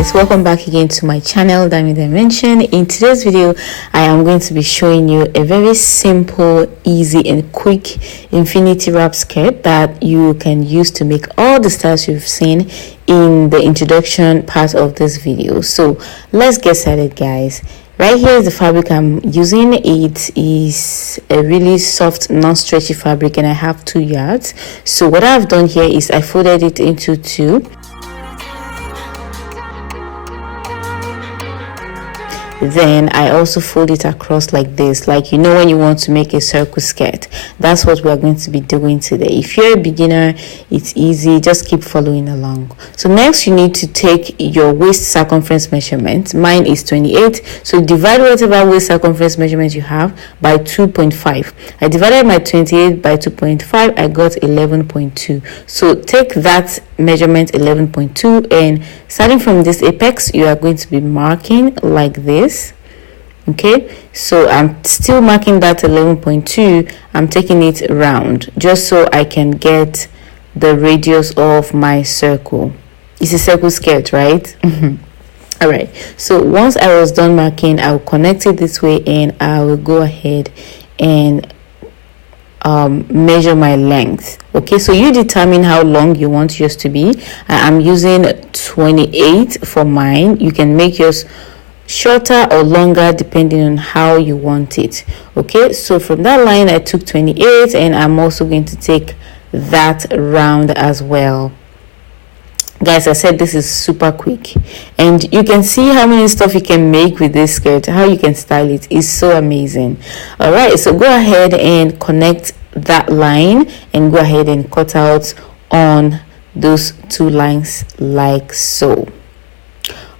guys, welcome back again to my channel Dami Dimension. In today's video I am going to be showing you a very simple, easy and quick infinity wrap skirt that you can use to make all the styles you've seen in the introduction part of this video. So let's get started, guys. Right here is the fabric I'm using. It is a really soft, non-stretchy fabric and I have 2 yards. So what I've done here is I folded it into 2. Then I also fold it across like this, like when you want to make a circle skirt. That's what we are going to be doing today. If you're a beginner, it's easy, just keep following along. So next you need to take your waist circumference measurement. Mine is 28, so divide whatever waist circumference measurement you have by 2.5. I divided my 28 by 2.5, I got 11.2. so take that measurement 11.2 and starting from this apex you are going to be marking like this. Okay, so I'm still marking that 11.2. I'm taking it round just so I can get the radius of my circle. It's a circle skirt, right? All right, so once I was done marking, I'll connect it this way and I will go ahead and measure my length. Okay, so you determine how long you want yours to be. I'm using 28 for mine. You can make yours shorter or longer depending on how you want it. Okay, so from that line I took 28 and I'm also going to take that round as well. Guys, I said this is super quick and you can see how many stuff you can make with this skirt. How you can style it is so amazing. All right, so go ahead and connect that line and go ahead and cut out on those 2 lines like so.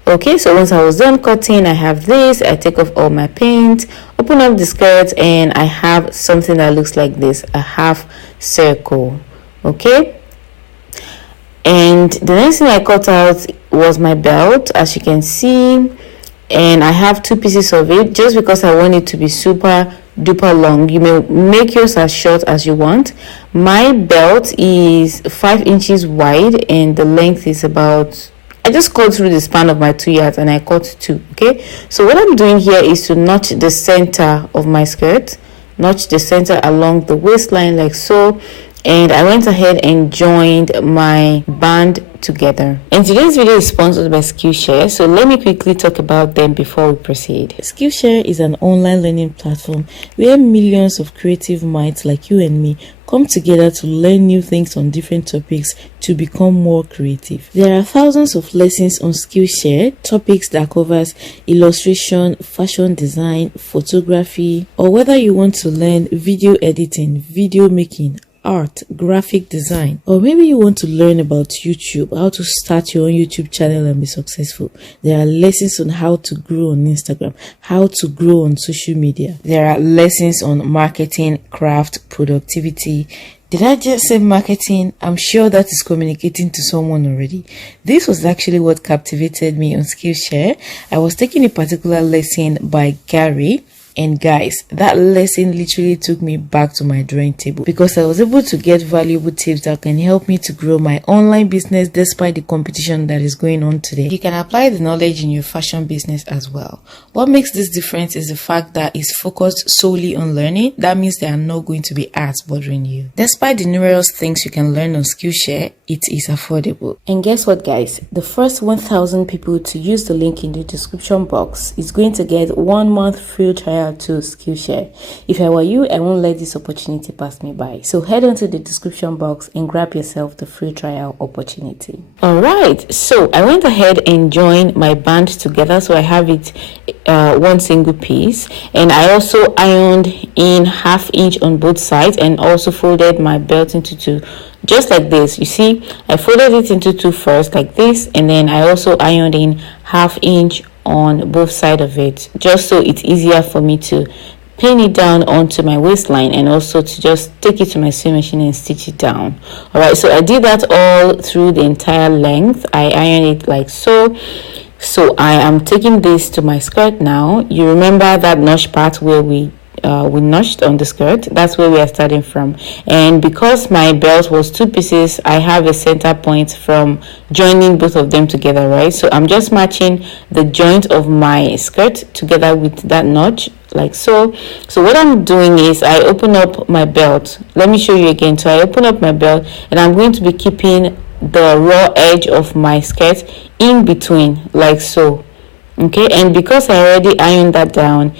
Okay, so once I was done cutting, I have this. I take off all my paint, open up the skirt, and I have something that looks like this, a half circle. Okay, and the next thing I cut out was my belt, as you can see, and I have 2 pieces of it just because I want it to be super duper long. You may make yours as short as you want. My belt is 5 inches wide and the length is about, I just cut through the span of my 2 yards and I cut 2. Okay, so what I'm doing here is to notch the center of my skirt, notch the center along the waistline like so, and I went ahead and joined my band together. And today's video is sponsored by Skillshare, so let me quickly talk about them before we proceed. Skillshare is an online learning platform where millions of creative minds like you and me come together to learn new things on different topics to become more creative. There are thousands of lessons on Skillshare, topics that covers illustration, fashion design, photography, or whether you want to learn video editing, video making, art, graphic design, or maybe you want to learn about YouTube, how to start your own YouTube channel and be successful. There are lessons on how to grow on Instagram, how to grow on social media. There are lessons on marketing, craft, productivity. Did I just say marketing? I'm sure that is communicating to someone already. This was actually what captivated me on Skillshare. I was taking a particular lesson by Gary. And guys, that lesson literally took me back to my drawing table because I was able to get valuable tips that can help me to grow my online business despite the competition that is going on today. You can apply the knowledge in your fashion business as well. What makes this difference is the fact that it's focused solely on learning. That means there are not going to be ads bothering you. Despite the numerous things you can learn on Skillshare, it is affordable. And guess what, guys? The first 1,000 people to use the link in the description box is going to get 1 month free trial to Skillshare. If I were you, I won't let this opportunity pass me by. So head on to the description box and grab yourself the free trial opportunity. All right, so I went ahead and joined my band together, so I have it 1 single piece, and I also ironed in 1/2 inch on both sides and also folded my belt into 2. Just like this. You see, I folded it into 2 first like this, and then I also ironed in 1/2 inch on both sides of it, just so it's easier for me to pin it down onto my waistline and also to just take it to my sewing machine and stitch it down. All right, so I did that all through the entire length. I ironed it like so. So I am taking this to my skirt now. You remember that notch part where we we notched on the skirt. That's where we are starting from. And because my belt was 2 pieces, I have a center point from joining both of them together, right? So I'm just matching the joint of my skirt together with that notch, like so. So what I'm doing is I open up my belt. Let me show you again. So I open up my belt, and I'm going to be keeping the raw edge of my skirt in between, like so. Okay, and because I already ironed that down,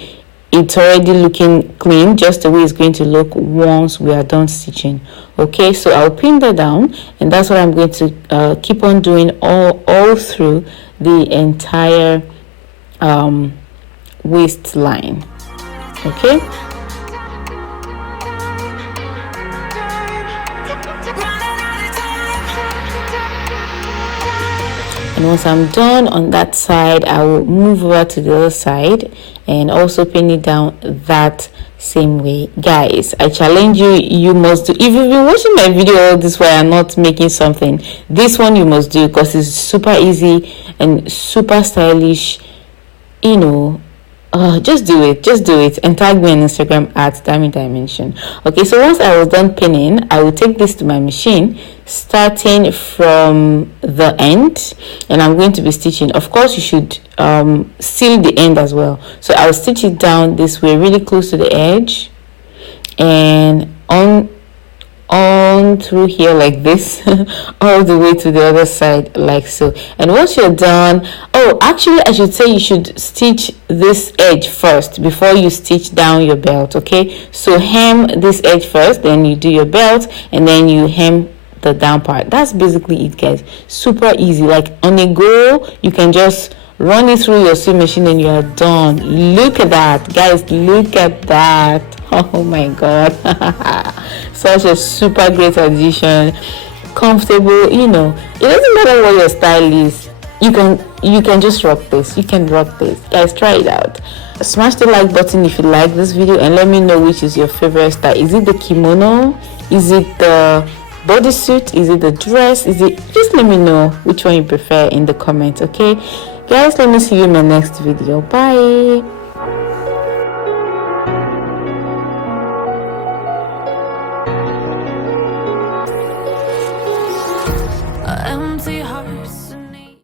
it's already looking clean, just the way it's going to look once we are done stitching. Okay, so I'll pin that down, and that's what I'm going to keep on doing all through the entire waistline. Okay. And once I'm done on that side, I will move over to the other side and also pin it down that same way. Guys, I challenge you, you must do, if you've been watching my video all this while I'm not making something, this one you must do, because it's super easy and super stylish, you know. Just do it and tag me on Instagram at Dami Dimension. Okay, so once I was done pinning, I will take this to my machine, starting from the end, and I'm going to be stitching. Of course, you should seal the end as well. So I'll stitch it down this way, really close to the edge, and on through here like this all the way to the other side, like so. And once you're done, oh, actually I should say you should stitch this edge first before you stitch down your belt. Okay, so hem this edge first, then you do your belt, and then you hem the down part. That's basically it, guys. Super easy. Like on a go, you can just run it through your sewing machine and you are done. Look at that, guys. Look at that. Oh my god. Such a super great addition. Comfortable, you know. It doesn't matter what your style is. You can just rock this. You can rock this. Guys, try it out. Smash the like button if you like this video, and let me know which is your favorite style. Is it the kimono? Is it the bodysuit? Is it the dress? Is it, just let me know which one you prefer in the comments. Okay guys, let me see you in my next video. Bye.